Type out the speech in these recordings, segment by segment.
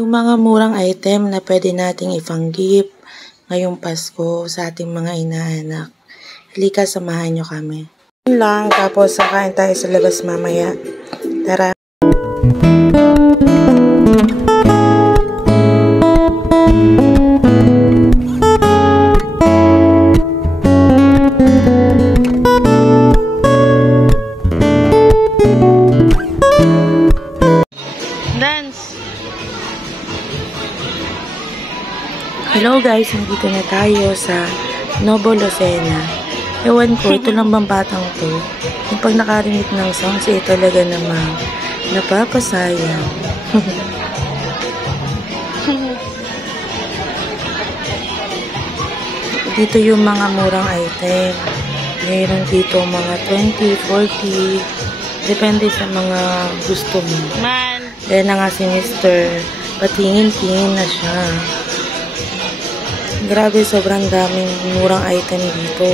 Yung mga murang item na pwede nating ipang-gift ngayong Pasko sa ating mga inaanak. Halika, samahan nyo kami. Yun lang, tapos sakain tayo sa labas mamaya. Tara! Hello guys, nandito na tayo sa Novo Lucena. Ewan ko, ito lang bang batang to? Yung pag nakarinig ng songs, talaga namang napapasayang. Dito yung mga murang item. Mayroon dito mga 20, 40. Depende sa mga gusto mo. Kaya na nga si Mr. Patingin-tingin na siya. Grabe, sobrang daming murang item dito.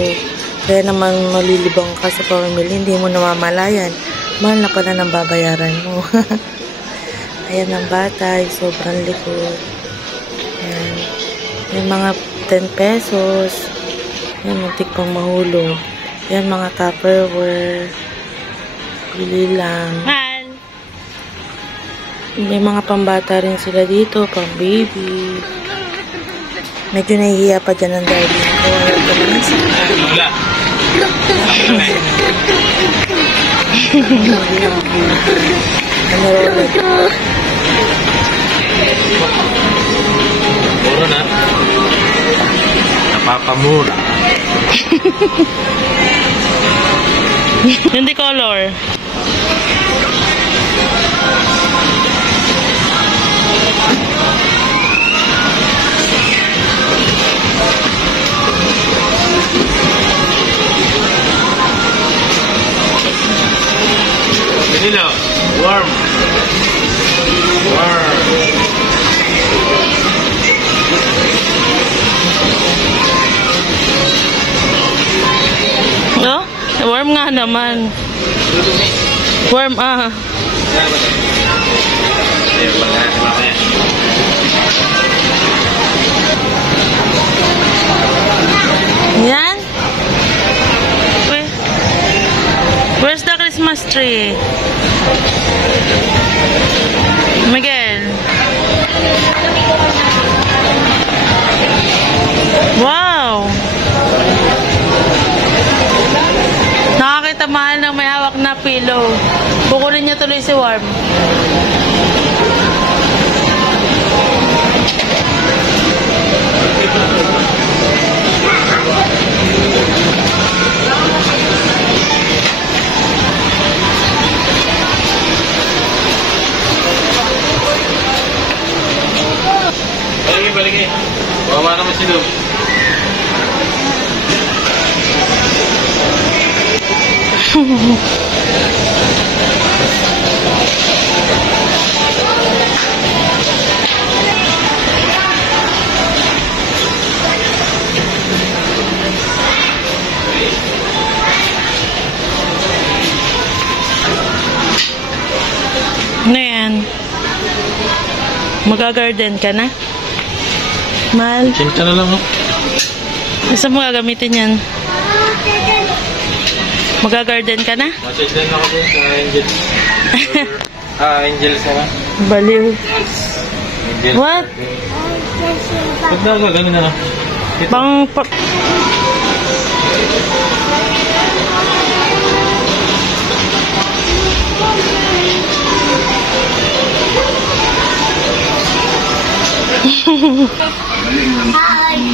Kaya naman malilibang ka sa pamimili, hindi mo namamalayan. Mahal na pala ng babayaran mo. Ayan ang batay, sobrang likod. Ayan. May mga 10 pesos. Ayan, muntik pang mahulog. Ayan, mga Tupperware. Bili lang. May mga pambata rin sila dito, pang baby. Medyo nahihiya pa dyan ang darling ko. Ayaw ko naman sa kanya. Ano ulit? Puro na. Napapamura. Hindi color. Hello, warm. Warm. No? Warm nga naman. Warm Yan? Where's the Christmas tree? Miguel. Wow! Nakakita mahal ng may hawak na pillow. Kukunin niya tuloy si Warm. Balik. Bawa naman si Lou. Ano yan? Mag-garden ka na? Mal. Cinta na lang, no? Saan mo gagamitin yan? Mag-garden ka na? Message din ako dun sa Angel. Angels naman. Baliw. Angels. What? Ba't daw ka? Ganun na lang. Hi.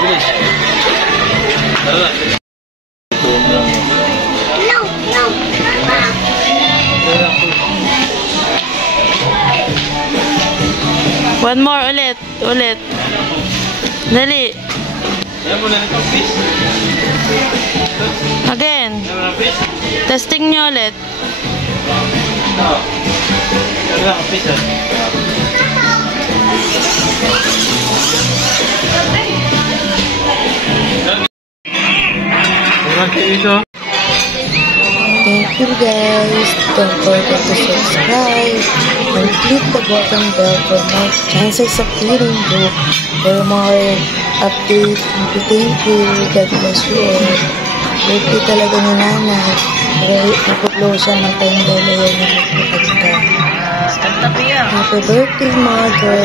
Bilis. Tara. Doon lang. One more, ulit. Dali. Ayan mo na ito, please. Again. Ayan mo na, please. Testing nyo ulit. Ayan lang, please, ah. Ayan, ito. Thank you guys. Don't forget to subscribe and click the button bell for more chances of hearing you. For more updates, thank you. God bless you all. Birthday talaga ni Nanay. Pero napuplow siya ng time dahil ayaw niya magpapagka. Happy birthday, Mother.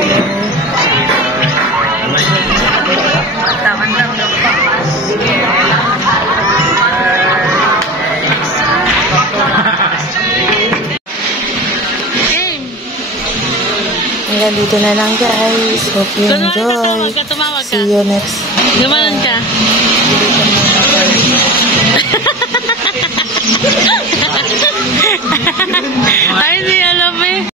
Hanggang dito na lang guys. Hope you enjoy. Tumawag ka. See you next. Gumanon ka. Ay, hindi